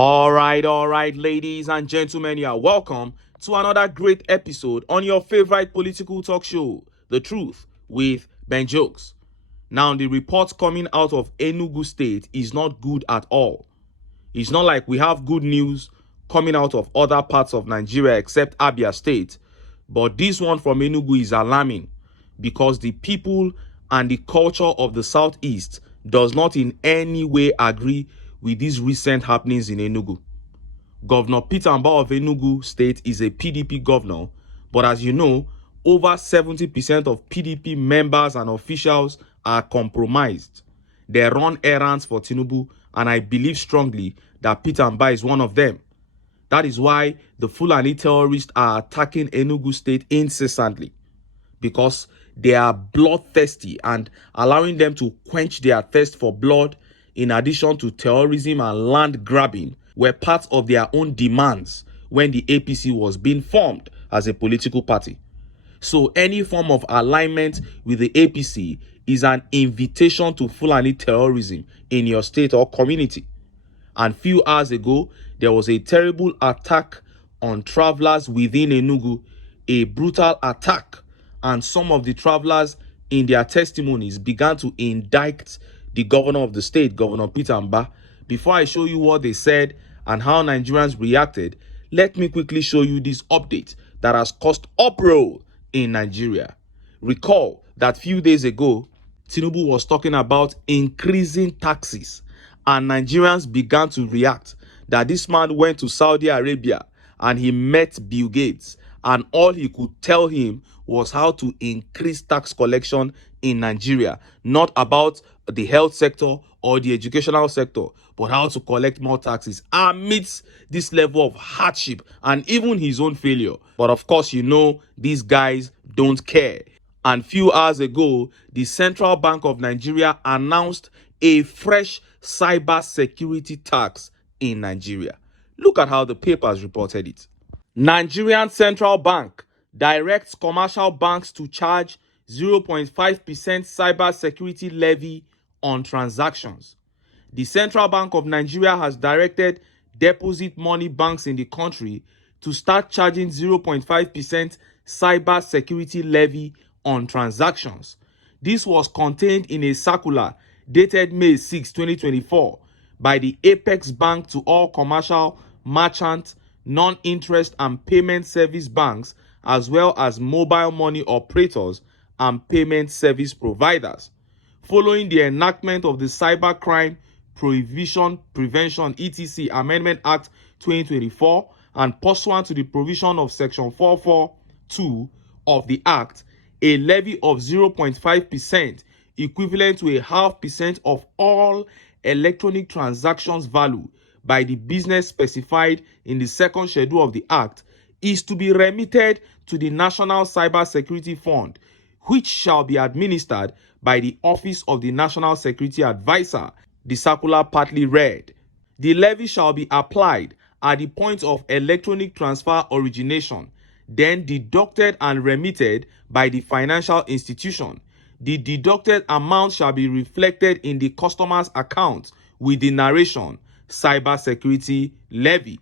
All right, ladies and gentlemen, you are welcome to another great episode on your favorite political talk show, The Truth with Ben Jokes. Now, the report coming out of Enugu State is not good at all. It's not like we have good news coming out of other parts of Nigeria except Abia State, but this one from Enugu is alarming because the people and the culture of the Southeast does not in any way agree with these recent happenings in Enugu. Governor Peter Mbah of Enugu State is a PDP governor, but as you know, over 70% of PDP members and officials are compromised. They run errands for TINUBU, and I believe strongly that Peter Mbah is one of them. That is why the FULANI terrorists are attacking Enugu State incessantly, because they are bloodthirsty and allowing them to quench their thirst for blood in addition to terrorism and land grabbing were part of their own demands when the APC was being formed as a political party. So any form of alignment with the APC is an invitation to Fulani terrorism in your state or community. And few hours ago, there was a terrible attack on travelers within Enugu, a brutal attack, and some of the travelers in their testimonies began to indict the governor of the state, Governor Peter Mbah. Before I show you what they said and how Nigerians reacted, let me quickly show you this update that has caused uproar in Nigeria. Recall that few days ago, TINUBU was talking about increasing taxes, and Nigerians began to react that this man went to Saudi Arabia and he met Bill Gates, and all he could tell him was how to increase tax collection in Nigeria, not about the health sector or the educational sector, but how to collect more taxes amidst this level of hardship and even his own failure. But of course, you know, these guys don't care. And few hours ago, the Central Bank of Nigeria announced a fresh cyber security tax in Nigeria. Look at how the papers reported it. Nigerian Central Bank directs commercial banks to charge 0.5% cyber security levy on transactions. The Central Bank of Nigeria has directed deposit money banks in the country to start charging 0.5% cyber security levy on transactions. This was contained in a circular dated May 6, 2024 by the Apex Bank to all commercial, merchant, non-interest and payment service banks, as well as mobile money operators and payment service providers. Following the enactment of the Cybercrime Prohibition Prevention (ETC) Amendment Act 2024 and pursuant to the provision of Section 442 of the Act, a levy of 0.5%, equivalent to 0.5% of all electronic transactions value by the business specified in the second schedule of the Act, is to be remitted to the National Cyber Security Fund, which shall be administered by the Office of the National Security Advisor, the circular partly read. The levy shall be applied at the point of electronic transfer origination, then deducted and remitted by the financial institution. The deducted amount shall be reflected in the customer's account with the narration, Cyber Security Levy.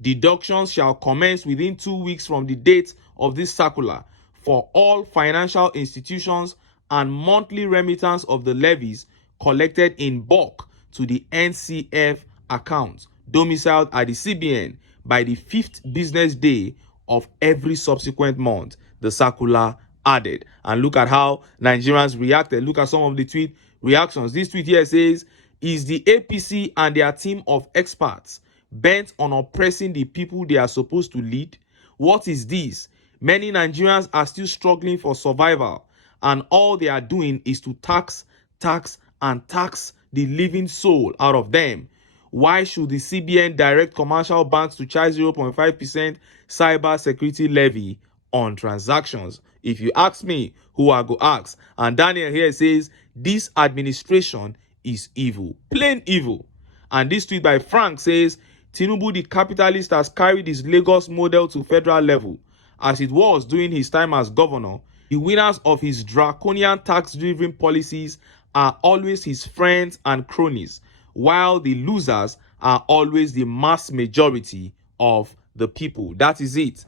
Deductions shall commence within 2 weeks from the date of this circular for all financial institutions, and monthly remittance of the levies collected in bulk to the NCF account domiciled at the CBN by the 5th business day of every subsequent month, the circular added. And look at how Nigerians reacted. Look at some of the tweet reactions. This tweet here says, "Is the APC and their team of experts bent on oppressing the people they are supposed to lead? What is this? Many Nigerians are still struggling for survival, and all they are doing is to tax the living soul out of them. Why should the CBN direct commercial banks to charge 0.5% cyber security levy on transactions?" If you ask me, who I go ask? And Daniel here says, "This administration is evil, plain evil." And this tweet by Frank says, "TINUBU the capitalist has carried his Lagos model to federal level, as it was during his time as governor. The winners of his draconian tax-driven policies are always his friends and cronies, while the losers are always the mass majority of the people. That is it.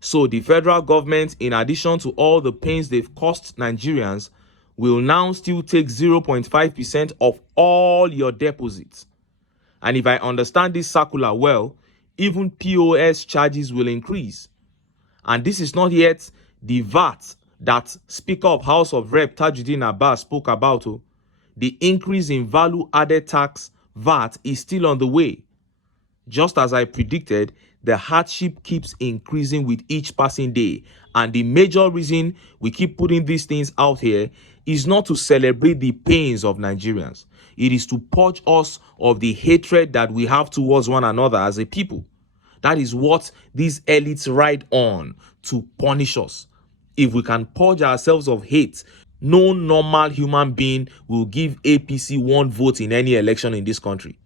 So the federal government, in addition to all the pains they've cost Nigerians, will now still take 0.5% of all your deposits. And if I understand this circular well, even POS charges will increase. And this is not yet the VAT that Speaker of House of Rep Tajuddin Abbas spoke about. The increase in value added tax VAT is still on the way. Just as I predicted, the hardship keeps increasing with each passing day. And the major reason we keep putting these things out here is not to celebrate the pains of Nigerians. It is to purge us of the hatred that we have towards one another as a people. That is what these elites ride on, to punish us. If we can purge ourselves of hate, no normal human being will give APC one vote in any election in this country.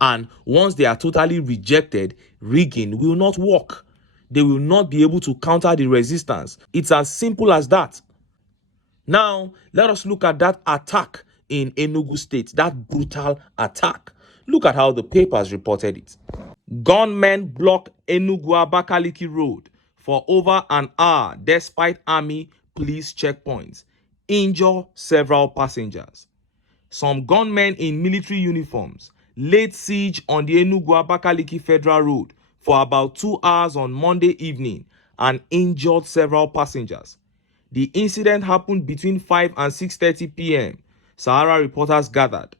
And once they are totally rejected, rigging will not work. They will not be able to counter the resistance. It's as simple as that. Now, let us look at that attack in Enugu State, that brutal attack. Look at how the papers reported it. Gunmen block Enugu-Abakaliki road for over an hour despite army police checkpoints. Injure several passengers. Some gunmen in military uniforms laid siege on the Enugu-Abakaliki Federal Road for about 2 hours on Monday evening and injured several passengers. The incident happened between 5 and 6:30 p.m., Sahara reporters gathered.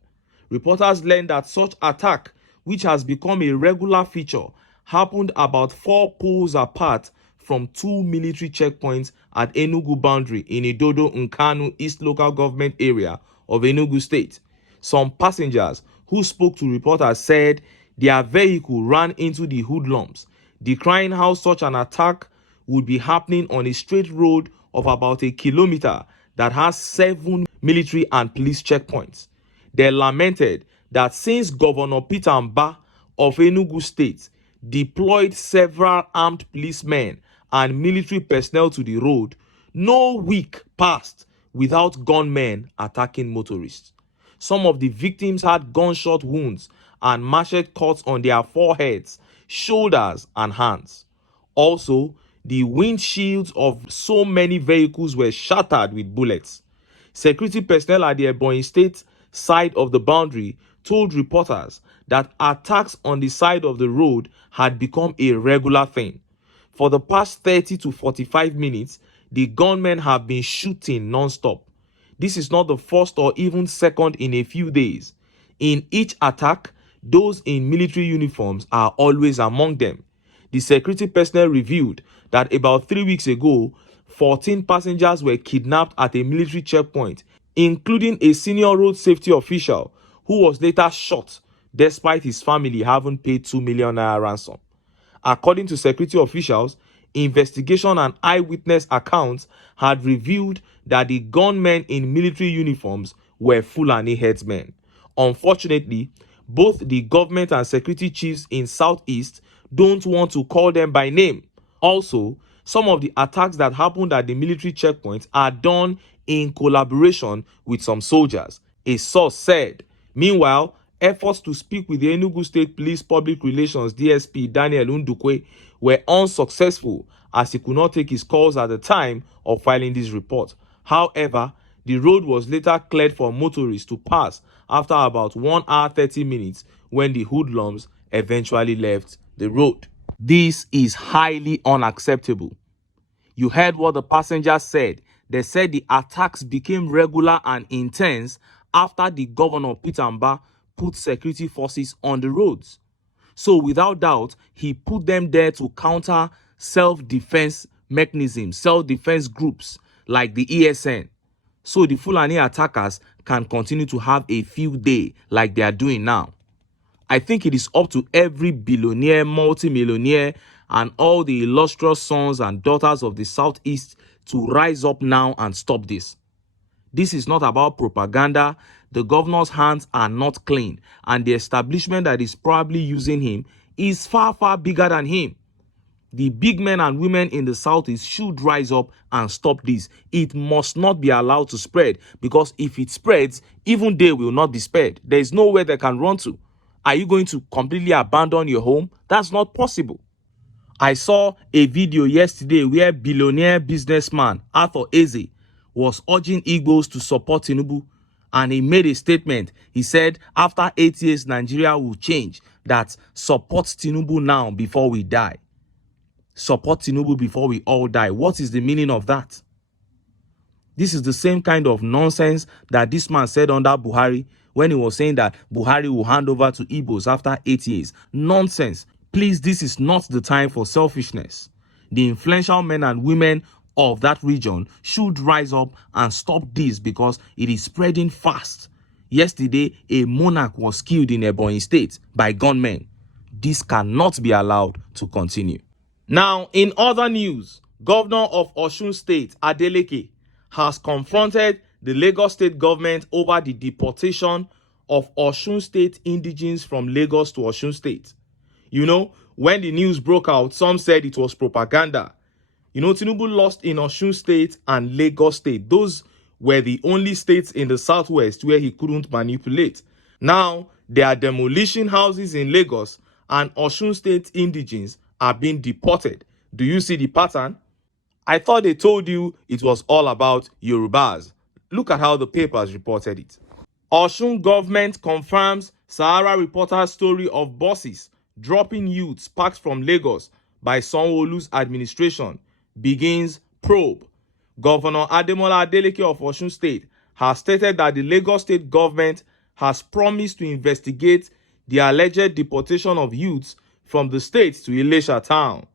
Reporters learned that such attack, which has become a regular feature, happened about 4 poles apart from 2 military checkpoints at Enugu boundary in Idodo Nkanu East Local Government Area of Enugu State. Some passengers who spoke to reporters said their vehicle ran into the hoodlums, decrying how such an attack would be happening on a straight road of about a kilometer that has 7 military and police checkpoints. They lamented that since Governor Peter Mbah of Enugu State deployed several armed policemen and military personnel to the road, no week passed without gunmen attacking motorists. Some of the victims had gunshot wounds and machete cuts on their foreheads, shoulders, and hands. Also, the windshields of so many vehicles were shattered with bullets. Security personnel at the Ebonyi State side of the boundary told reporters that attacks on the side of the road had become a regular thing. For the past 30 to 45 minutes, the gunmen have been shooting non-stop. This is not the first or even second in a few days. In each attack, those in military uniforms are always among them. The security personnel revealed that about 3 weeks ago, 14 passengers were kidnapped at a military checkpoint, including a senior road safety official who was later shot despite his family having paid 2 million naira ransom. According to security officials, investigation and eyewitness accounts had revealed that the gunmen in military uniforms were Fulani headsmen. Unfortunately, both the government and security chiefs in Southeast don't want to call them by name. Also, some of the attacks that happened at the military checkpoints are done in collaboration with some soldiers, a source said. Meanwhile, efforts to speak with the Enugu State Police Public Relations DSP Daniel Ndukwe were unsuccessful as he could not take his calls at the time of filing this report. However, the road was later cleared for motorists to pass after about 1 hour 30 minutes when the hoodlums eventually left the road. This is highly unacceptable. You heard what the passengers said. They said the attacks became regular and intense after the governor Peter Mbah put security forces on the roads. So without doubt, he put them there to counter self-defense mechanisms, self-defense groups like the ESN. So the Fulani attackers can continue to have a field day like they are doing now. I think it is up to every billionaire, multimillionaire, and all the illustrious sons and daughters of the Southeast to rise up now and stop this. This is not about propaganda. The governor's hands are not clean, and the establishment that is probably using him is far, far bigger than him. The big men and women in the Southeast should rise up and stop this. It must not be allowed to spread, because if it spreads, even they will not be spared. There is nowhere they can run to. Are you going to completely abandon your home? That's not possible. I saw a video yesterday where billionaire businessman Arthur Eze was urging IGBOS to support TINUBU, and he made a statement. He said after 8 years, Nigeria will change, that support TINUBU now before we die. Support TINUBU before we all die. What is the meaning of that? This is the same kind of nonsense that this man said under Buhari when he was saying that Buhari will hand over to Igbos after 8 years. Nonsense. Please, this is not the time for selfishness. The influential men and women of that region should rise up and stop this because it is spreading fast. Yesterday, a monarch was killed in Ebonyi State by gunmen. This cannot be allowed to continue. Now, in other news, Governor of Osun State, Adeleke, has confronted the Lagos State government over the deportation of Osun State indigenes from Lagos to Osun State. You know, when the news broke out, some said it was propaganda. You know, TINUBU lost in Osun State and Lagos State. Those were the only states in the southwest where he couldn't manipulate. Now, there are demolition houses in Lagos and Osun State indigenes are being deported. Do you see the pattern? I thought they told you it was all about Yorubas. Look at how the papers reported it. Osun government confirms Sahara reporter's story of buses dropping youths packed from Lagos by Sanwo-Olu's administration begins probe. Governor Ademola Adeleke of Osun State has stated that the Lagos State government has promised to investigate the alleged deportation of youths from the state to Ilesha town.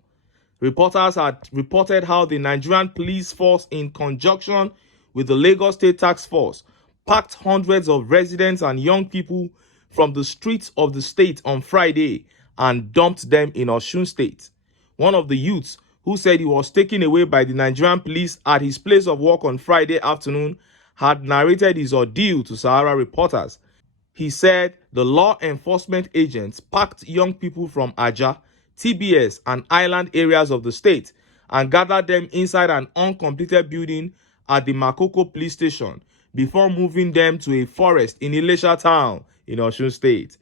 Reporters had reported how the Nigerian police force, in conjunction with the Lagos State Task Force, packed hundreds of residents and young people from the streets of the state on Friday and dumped them in Osun State. One of the youths, who said he was taken away by the Nigerian police at his place of work on Friday afternoon, had narrated his ordeal to Sahara reporters. He said the law enforcement agents packed young people from Aja, TBS, and island areas of the state and gathered them inside an uncompleted building at the Makoko police station before moving them to a forest in Ilesha town in Osun State.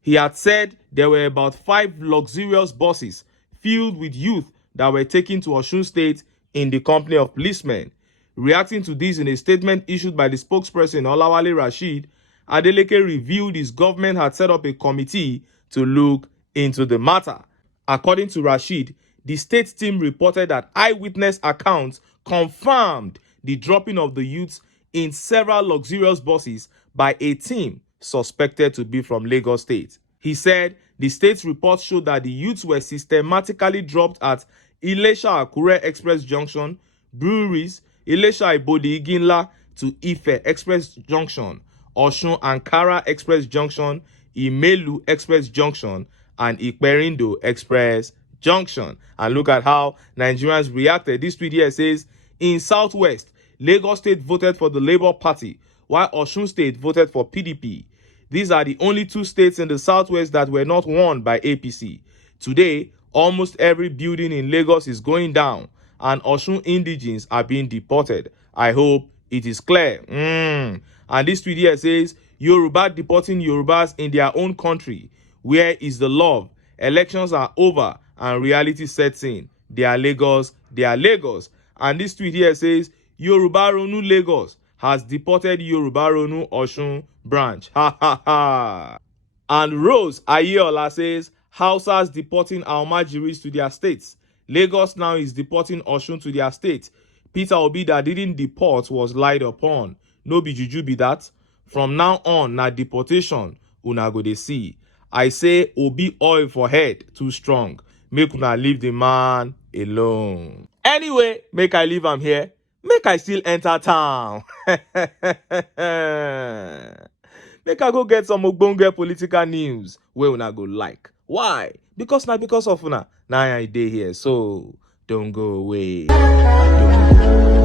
He had said there were about 5 luxurious buses filled with youth that were taken to Osun State in the company of policemen. Reacting to this in a statement issued by the spokesperson Olawale Rasheed, Adeleke revealed his government had set up a committee to look into the matter. According to Rasheed, the state team reported that eyewitness accounts confirmed the dropping of the youths in several luxurious buses by a team suspected to be from Lagos State. He said the state's reports showed that the youths were systematically dropped at Ilesha-Akure Express Junction, breweries, Ilesha-Ibodi-Iginla to Ife Express Junction, Osun-Ankara Express Junction, Imelu Express Junction, and Ikperindo Express Junction. And look at how Nigerians reacted. This tweet here says, in Southwest, Lagos State voted for the Labour Party, while Osun State voted for PDP. These are the only 2 states in the Southwest that were not won by APC. Today, almost every building in Lagos is going down, and Osun indigenes are being deported. I hope it is clear. And this tweet here says, Yoruba deporting Yorubas in their own country. Where is the love? Elections are over and reality sets in. They are Lagos, they are Lagos. And this tweet here says, Yoruba Ronu Lagos has deported Yoruba Ronu Osun branch. Ha ha ha. And Rose Ayeola says, Hausas deporting Almajiris to their states. Lagos now is deporting Osun to their state. Peter Obi that didn't deport was lied upon. No be juju be that. From now on, na deportation, una go dey see. I say Obi oil for head too strong. Make una leave the man alone. Anyway, make I leave am here. Make I still enter town. Make I go get some ogbonge political news wey una go like. Why? Because of una. Now I dey here, so don't go away. Don't go away.